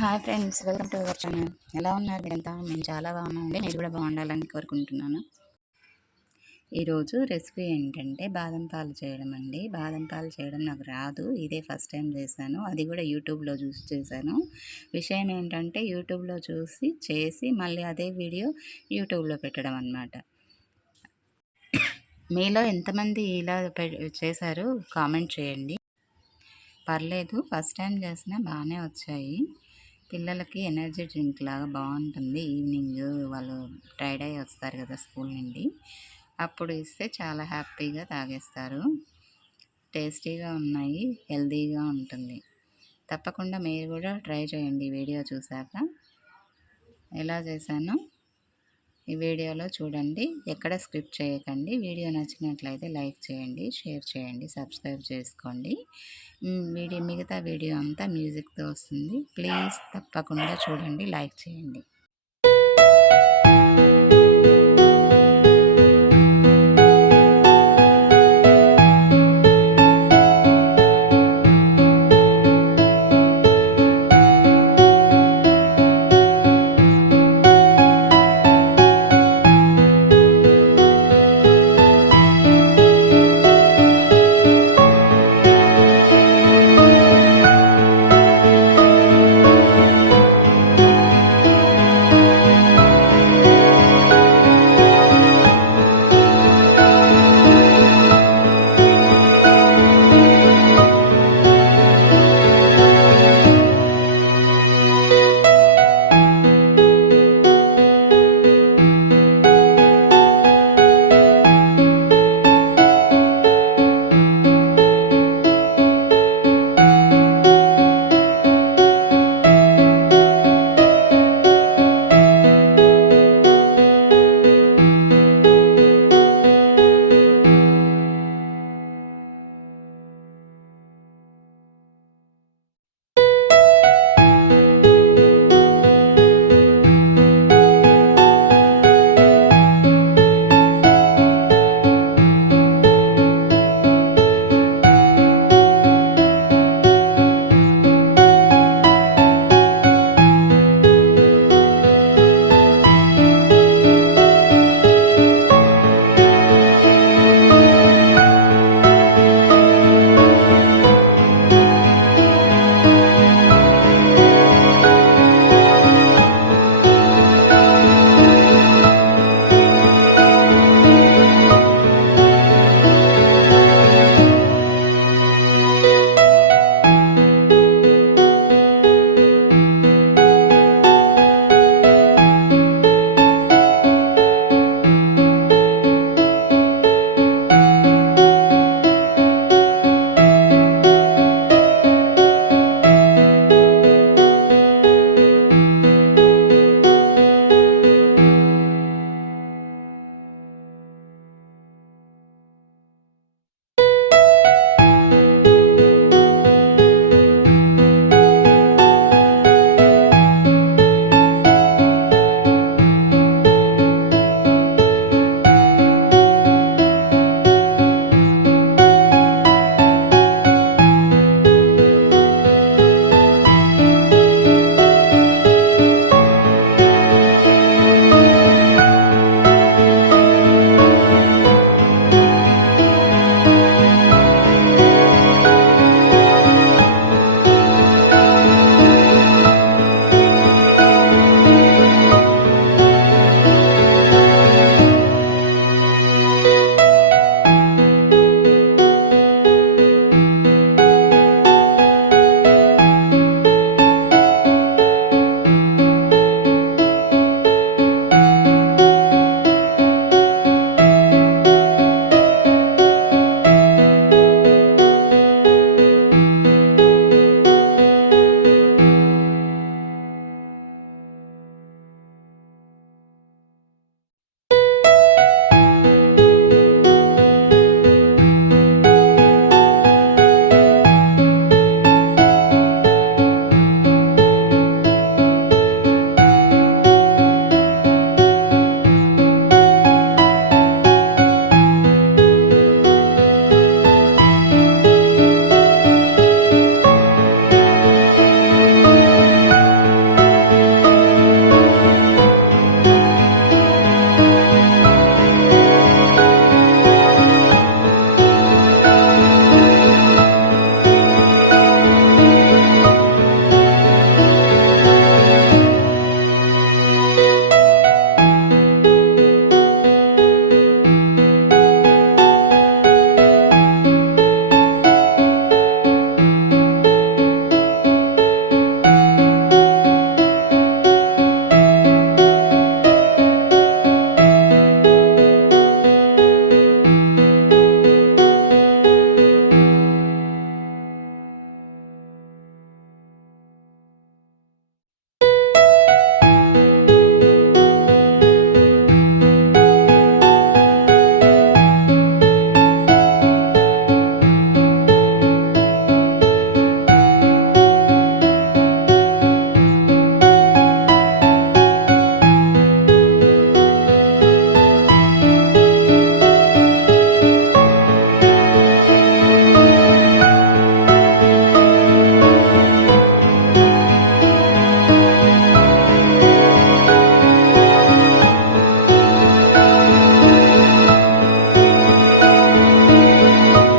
Hi friends welcome to our channel ఎలా ఉన్నారు మీరంతా? మేము చాలా బాగున్నామండి. మీరు కూడా బాగుండాలని కోరుకుంటున్నాను. ఈరోజు రెసిపీ ఏంటంటే బాదం పాలు చేయడం అండి. బాదం పాలు చేయడం నాకు రాదు. ఇదే ఫస్ట్ టైం చేశాను. అది కూడా యూట్యూబ్లో చూసి చేశాను. విషయం ఏంటంటే యూట్యూబ్లో చూసి చేసి మళ్ళీ అదే వీడియో యూట్యూబ్లో పెట్టడం అనమాట మీలో ఎంతమంది ఇలా చేశారు? కామెంట్ చేయండి. పర్లేదు. ఫస్ట్ టైం చేసినా బాగానే వచ్చాయి. పిల్లలకి ఎనర్జీ డ్రింక్ లాగా బాగుంటుంది. ఈవినింగ్ వాళ్ళు టైర్డ్ అయ్యి వస్తారు కదా స్కూల్ నుండి. అప్పుడు ఇస్తే చాలా హ్యాపీగా తాగేస్తారు. టేస్టీగా ఉన్నాయి హెల్తీగా ఉంటుంది. తప్పకుండా మీరు కూడా ట్రై చేయండి వీడియో చూశాక. ఎలా చేశానో? ఈ వీడియోలో చూడండి. ఎక్కడ స్క్రిప్ట్ చేయకండి. వీడియో నచ్చినట్లయితే లైక్ చేయండి షేర్ చేయండి సబ్స్క్రైబ్ చేసుకోండి. వీడియో మిగతా వీడియో అంతా మ్యూజిక్తో వస్తుంది. ప్లీజ్ తప్పకుండా చూడండి లైక్ చేయండి.